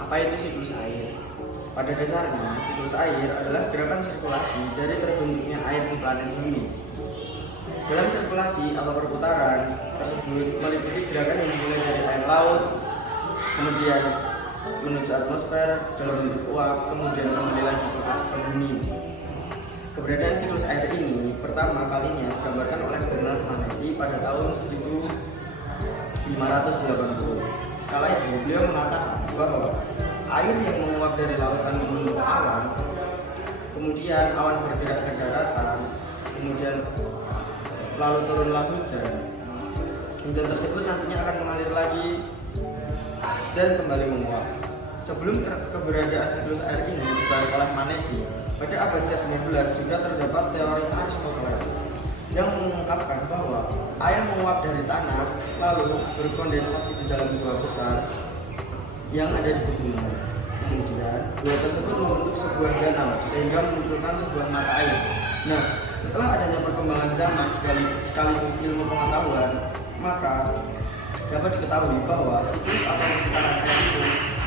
Apa itu siklus air? Pada dasarnya, siklus air adalah gerakan sirkulasi dari terbentuknya air di planet bumi. Dalam sirkulasi atau perputaran tersebut meliputi gerakan yang dimulai dari air laut, kemudian menuju atmosfer dalam bentuk uap, kemudian kembali lagi ke bumi. Keberadaan siklus air ini pertama kalinya digambarkan oleh Bernard Manesi pada tahun 1580. Kala itu beliau mengatakan bahwa air yang menguap dari lautan membentuk awan, kemudian awan bergerak ke daratan, kemudian lalu turunlah hujan. Hujan tersebut nantinya akan mengalir lagi dan kembali menguap. Sebelum keberadaan siklus air ini dibahas oleh Manesi, pada abad ke-19 juga terdapat teori Aristoteles yang mengungkapkan bahwa air menguap dari tanah lalu berkondensasi di dalam gua besar yang ada di pegunungan. Kemudian gua tersebut membentuk sebuah danau sehingga memunculkan sebuah mata air. Nah, setelah adanya perkembangan zaman sekaligus ilmu pengetahuan, maka dapat diketahui bahwa siklus atau perputaran air itu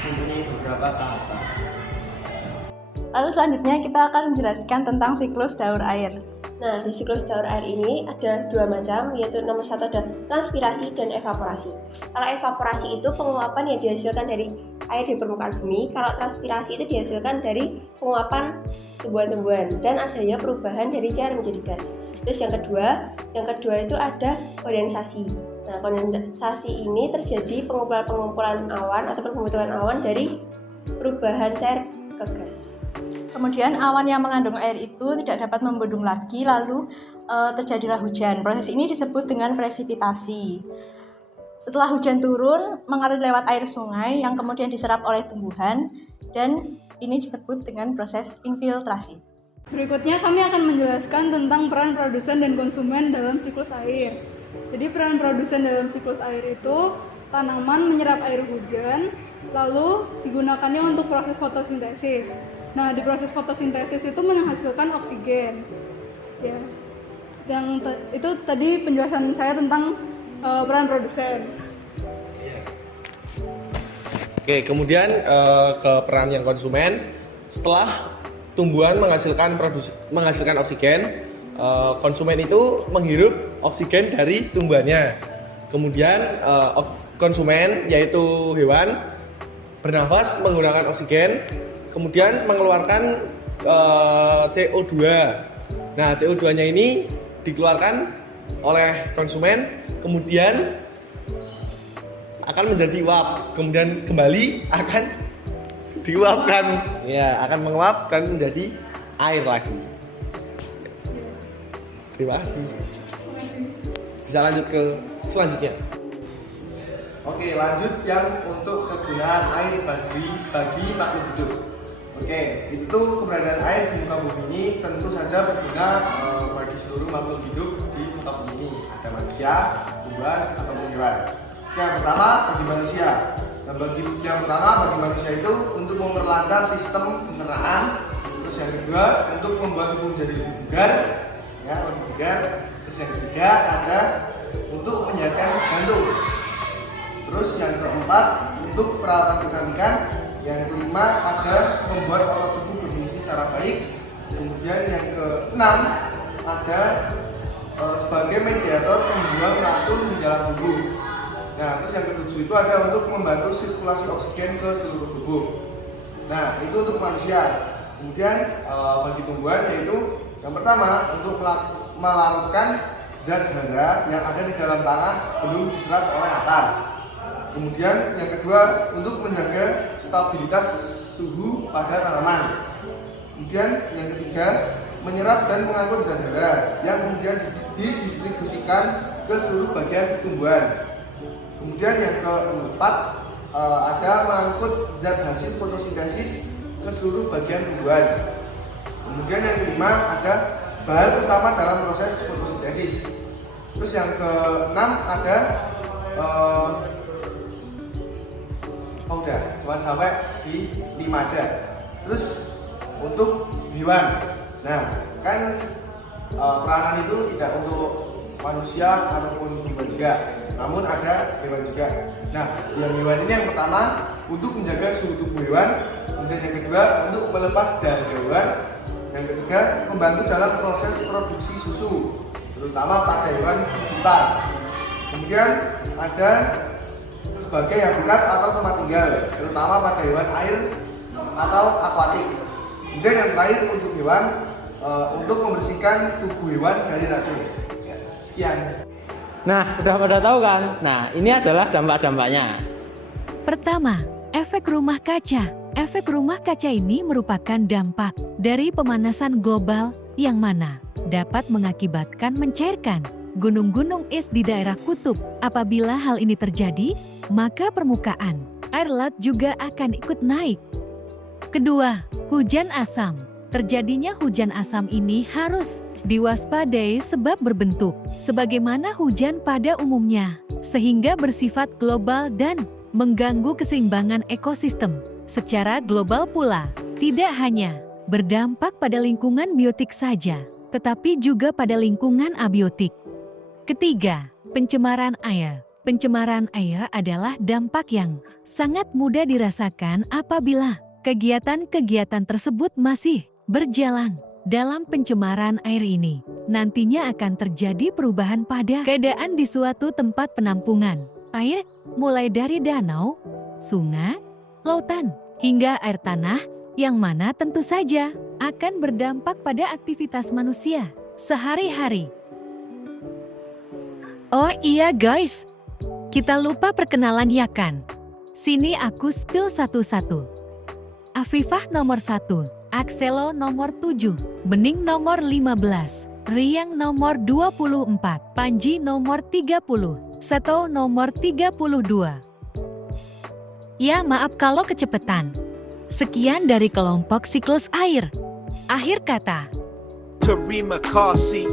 mempunyai beberapa tahapan. Lalu selanjutnya kita akan menjelaskan tentang siklus daur air. Nah, di siklus daur air ini ada dua macam, yaitu nomor satu ada transpirasi dan evaporasi. Kalau evaporasi itu penguapan yang dihasilkan dari air di permukaan bumi, kalau transpirasi itu dihasilkan dari penguapan tumbuhan-tumbuhan dan adanya perubahan dari cair menjadi gas. Terus yang kedua itu ada kondensasi. Nah, kondensasi ini terjadi pengumpulan awan atau pembentukan awan dari perubahan cair ke gas. Kemudian awan yang mengandung air itu tidak dapat membendung lagi, lalu terjadilah hujan. Proses ini disebut dengan presipitasi. Setelah hujan turun, mengalir lewat air sungai yang kemudian diserap oleh tumbuhan, dan ini disebut dengan proses infiltrasi. Berikutnya kami akan menjelaskan tentang peran produsen dan konsumen dalam siklus air. Jadi peran produsen dalam siklus air itu, tanaman menyerap air hujan, lalu digunakannya untuk proses fotosintesis. Nah, di proses fotosintesis itu menghasilkan oksigen. Ya. Itu tadi penjelasan saya tentang peran produsen. Oke, kemudian ke peran yang konsumen. Setelah tumbuhan menghasilkan oksigen, konsumen itu menghirup oksigen dari tumbuhannya. Kemudian konsumen yaitu hewan bernafas menggunakan oksigen, kemudian mengeluarkan CO2. Nah, CO2-nya ini dikeluarkan oleh konsumen, kemudian akan menjadi uap, kemudian kembali akan diuapkan, ya, akan menguap dan menjadi air lagi. Terima kasih. Bisa lanjut ke selanjutnya. Oke, lanjut yang untuk kegunaan air bagi makhluk hidup. Oke, itu keberadaan air di muka bumi ini tentu saja berguna bagi seluruh makhluk hidup di muka bumi ini. Ada manusia, tumbuhan, ataupun hewan. Yang pertama bagi manusia. Yang pertama bagi manusia itu untuk memperlancar sistem pencernaan. Terus yang kedua untuk membuat tubuh menjadi lebih bugar, ya, lebih bugar. Terus yang ketiga ada untuk menyehatkan jantung. Terus yang keempat untuk perawatan kecantikan. Yang kelima ada membuat otot tubuh berfungsi secara baik. Kemudian yang keenam ada sebagai mediator pembuang racun di dalam tubuh. Nah, terus yang ketujuh itu ada untuk membantu sirkulasi oksigen ke seluruh tubuh. Nah, itu untuk manusia. Kemudian bagi tumbuhan yaitu yang pertama untuk melarutkan zat hara yang ada di dalam tanah sebelum diserap oleh akar. Kemudian yang kedua untuk menjaga stabilitas suhu pada tanaman. Kemudian yang ketiga menyerap dan mengangkut zat hara yang kemudian didistribusikan ke seluruh bagian tumbuhan. Kemudian yang keempat ada mengangkut zat hasil fotosintesis ke seluruh bagian tumbuhan. Kemudian yang kelima ada bahan utama dalam proses fotosintesis. Terus yang keenam ada udah cuma sampai di 5 aja. Terus untuk hewan, nah kan peranan itu tidak untuk manusia ataupun tumbuhan juga. namun ada hewan juga. Nah, yang hewan ini yang pertama untuk menjaga suhu tubuh hewan, kemudian yang kedua untuk melepas dahaga hewan, yang ketiga membantu dalam proses produksi susu, terutama pada hewan vivipan. Kemudian ada sebagai habitat atau tempat tinggal, terutama pada hewan air atau akuatik. Kemudian yang terakhir untuk hewan untuk membersihkan tubuh hewan dari racun. Ya, sekian. Nah, udah pada tahu kan? Nah, ini adalah dampak-dampaknya. Pertama, efek rumah kaca. Efek rumah kaca ini merupakan dampak dari pemanasan global yang mana dapat mengakibatkan mencairkan gunung-gunung es di daerah kutub. Apabila hal ini terjadi, maka permukaan air laut juga akan ikut naik. Kedua, hujan asam. Terjadinya hujan asam ini harus diwaspadai sebab berbentuk sebagaimana hujan pada umumnya, sehingga bersifat global dan mengganggu keseimbangan ekosistem. Secara global pula, tidak hanya berdampak pada lingkungan biotik saja, tetapi juga pada lingkungan abiotik. Ketiga, pencemaran air. Pencemaran air adalah dampak yang sangat mudah dirasakan apabila kegiatan-kegiatan tersebut masih berjalan. Dalam pencemaran air ini, nantinya akan terjadi perubahan pada keadaan di suatu tempat penampungan air, mulai dari danau, sungai, lautan, hingga air tanah, yang mana tentu saja akan berdampak pada aktivitas manusia sehari-hari. Oh iya guys, kita lupa perkenalan ya kan? Sini aku spill satu-satu. Afifah nomor 1, Axelo nomor 7, Bening nomor 15, Riang nomor 24, Panji nomor 30, Seto nomor 32. Ya maaf kalau kecepatan. Sekian dari kelompok siklus air. Akhir kata. Terima kasih